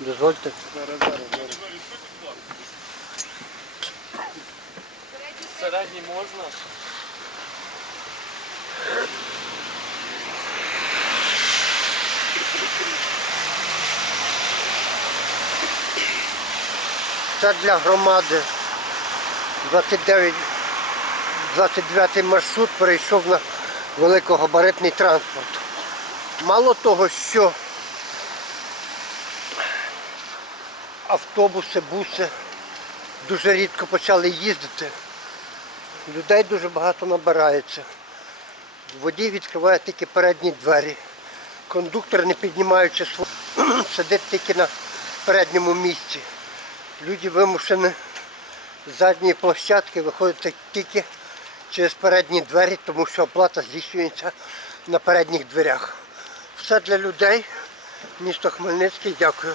Дозвольте. Середній можна? Це для громади 29, 29 маршрут перейшов на великогабаритний транспорт. Мало того, що автобуси, буси дуже рідко почали їздити, людей дуже багато набирається. Водій відкриває тільки передні двері. Кондуктор, не піднімаючи свого, сидить тільки на передньому місці. Люди вимушені з задньої площадки виходити тільки через передні двері, тому що оплата здійснюється на передніх дверях. Все для людей. Місто Хмельницький, дякую.